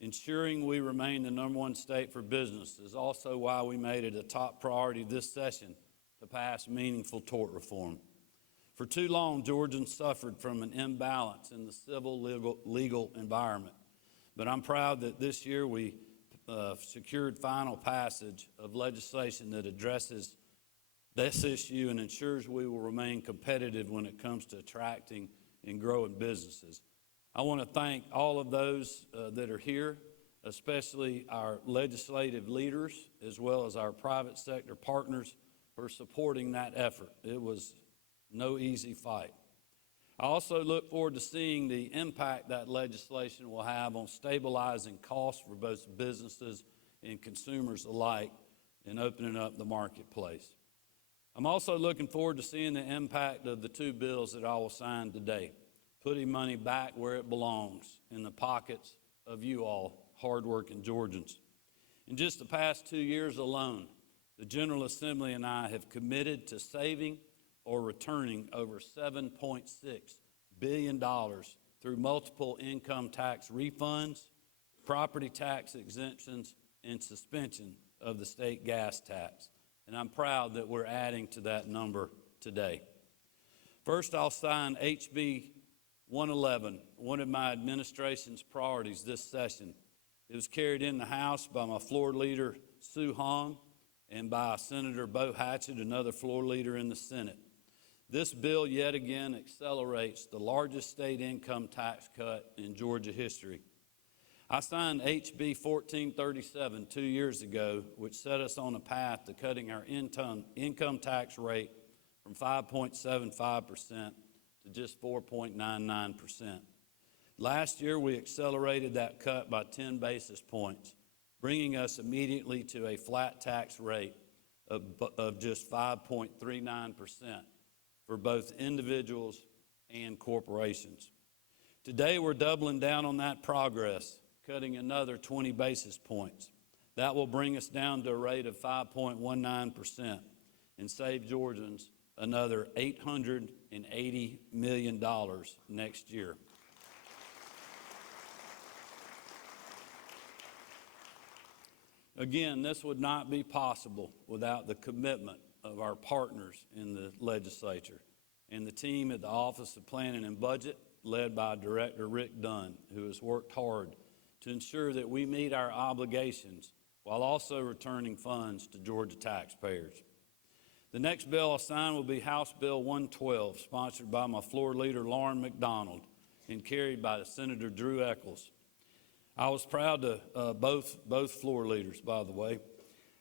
Ensuring we remain the #1 state for business is also why we made it a top priority this session to pass meaningful tort reform. For too long, Georgians suffered from an imbalance in the civil legal environment. But I'm proud that this year we secured final passage of legislation that addresses this issue and ensures we will remain competitive when it comes to attracting and growing businesses. I want to thank all of those that are here, especially our legislative leaders, as well as our private sector partners for supporting that effort. It was no easy fight. I also look forward to seeing the impact that legislation will have on stabilizing costs for both businesses and consumers alike and opening up the marketplace. I'm also looking forward to seeing the impact of the two bills that I will sign today, putting money back where it belongs, in the pockets of you all, hardworking Georgians. In just the past 2 years alone, the General Assembly and I have committed to saving or returning over $7.6 billion through multiple income tax refunds, property tax exemptions, and suspension of the state gas tax. And I'm proud that we're adding to that number today. First, I'll sign HB 111, one of my administration's priorities this session. It was carried in the House by my floor leader, Sue Hong, and by Senator Bo Hatchett, another floor leader in the Senate. This bill yet again accelerates the largest state income tax cut in Georgia history. I signed HB 1437 2 years ago, which set us on a path to cutting our income tax rate from 5.75% to just 4.99%. Last year, we accelerated that cut by 10 basis points, bringing us immediately to a flat tax rate of just 5.39% for both individuals and corporations. Today, we're doubling down on that progress, cutting another 20 basis points. That will bring us down to a rate of 5.19% and save Georgians another $880 million next year. Again, this would not be possible without the commitment of our partners in the legislature and the team at the Office of Planning and Budget, led by Director Rick Dunn, who has worked hard to ensure that we meet our obligations while also returning funds to Georgia taxpayers. The next bill I'll sign will be House Bill 112, sponsored by my floor leader, Lauren McDonald, and carried by Senator Drew Eccles. I was proud to, both floor leaders, by the way,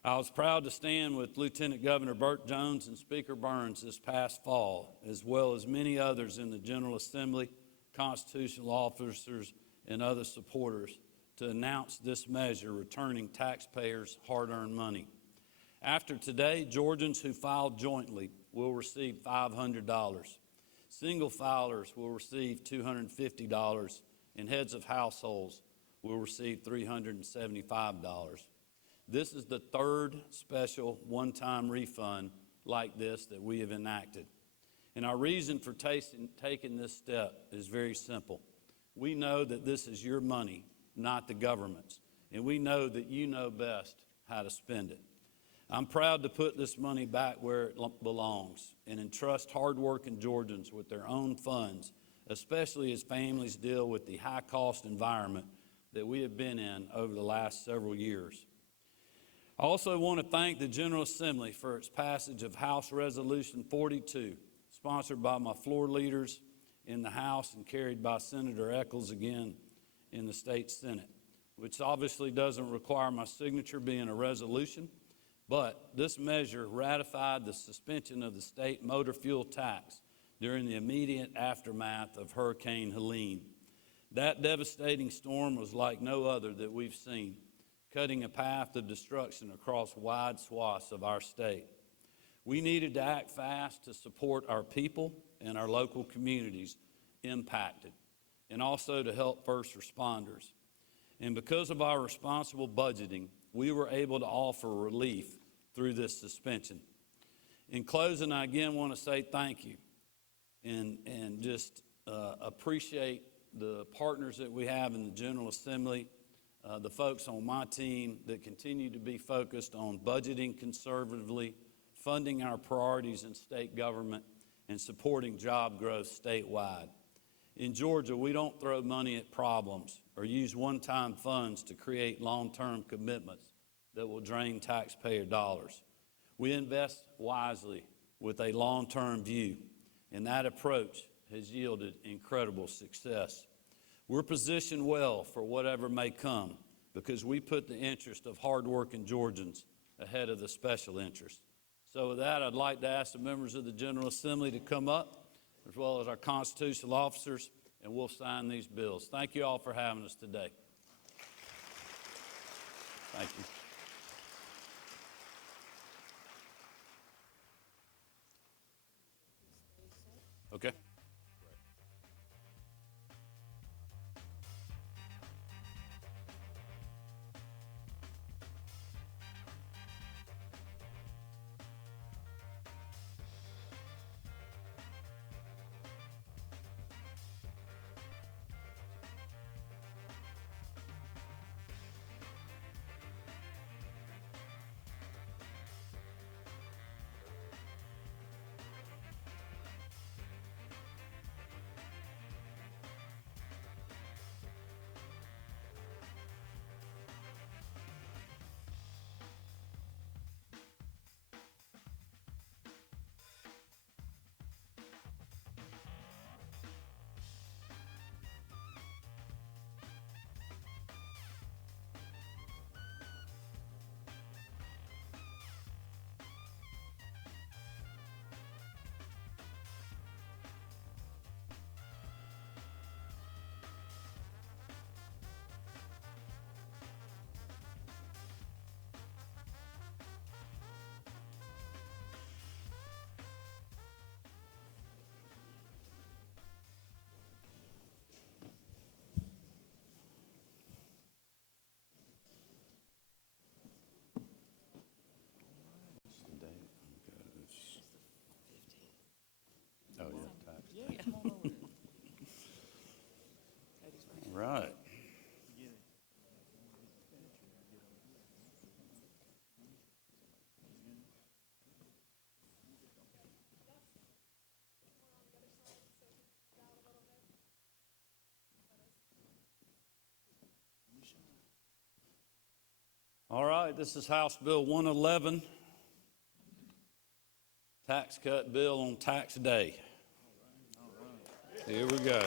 I was proud to stand with Lieutenant Governor Burt Jones and Speaker Burns this past fall, as well as many others in the General Assembly, constitutional officers, and other supporters, to announce this measure returning taxpayers' hard-earned money. After today, Georgians who filed jointly will receive $500. Single filers will receive $250, and heads of households will receive $375. This is the third special one-time refund like this that we have enacted. And our reason for taking this step is very simple. We know that this is your money, not the government's, and we know that you know best how to spend it. I'm proud to put this money back where it belongs and entrust hardworking Georgians with their own funds, especially as families deal with the high-cost environment that we have been in over the last several years. I also want to thank the General Assembly for its passage of House Resolution 42, sponsored by my floor leaders in the House and carried by Senator Eccles again in the state Senate, which obviously doesn't require my signature being a resolution, but this measure ratified the suspension of the state motor fuel tax during the immediate aftermath of Hurricane Helene. That devastating storm was like no other that we've seen, cutting a path of destruction across wide swaths of our state. We needed to act fast to support our people and our local communities impacted, and also to help first responders. And because of our responsible budgeting, we were able to offer relief through this suspension. In closing, I again want to say thank you and just appreciate the partners that we have in the General Assembly, the folks on my team that continue to be focused on budgeting conservatively, funding our priorities in state government, and supporting job growth statewide. In Georgia, we don't throw money at problems or use one-time funds to create long-term commitments that will drain taxpayer dollars. We invest wisely with a long-term view, and that approach has yielded incredible success. We're positioned well for whatever may come because we put the interest of hardworking Georgians ahead of the special interest. So with that, I'd like to ask the members of the General Assembly to come up, as well as our constitutional officers, and we'll sign these bills. Thank you all for having us today. Thank you. Okay. Oh, yeah, tax. Right. All right, this is House Bill 111, tax cut bill on tax day. Here we go.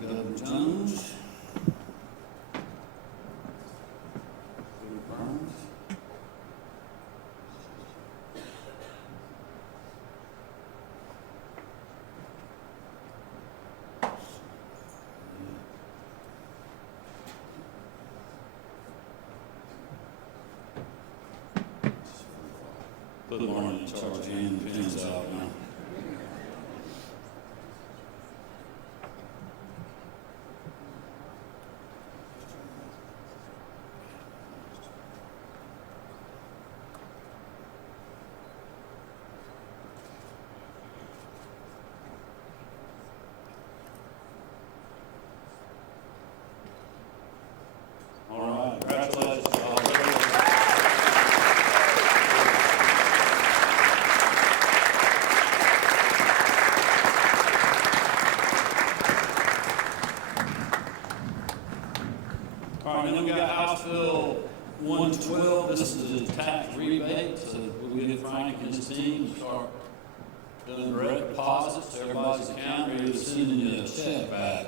Governor Jones. Put Lauren in charge, hand the pins out now. All right, then we got House Bill 112. This is a tax rebate, so we'll get Frank and his team to start doing direct deposits to everybody's account, ready to send you a check back.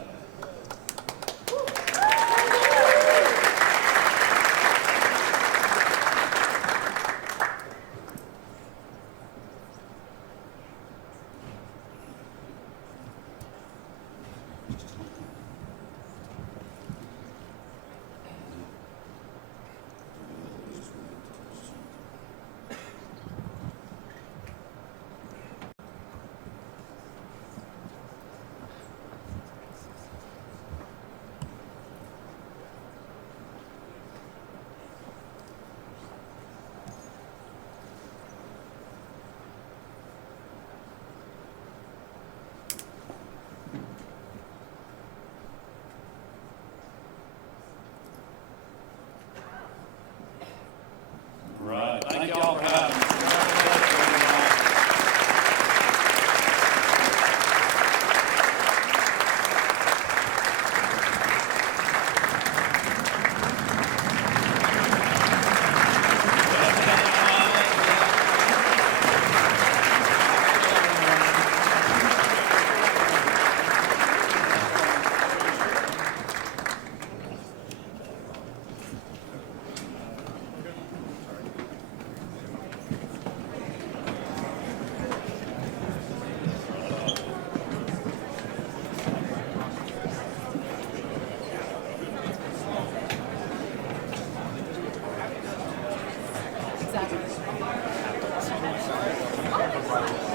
right.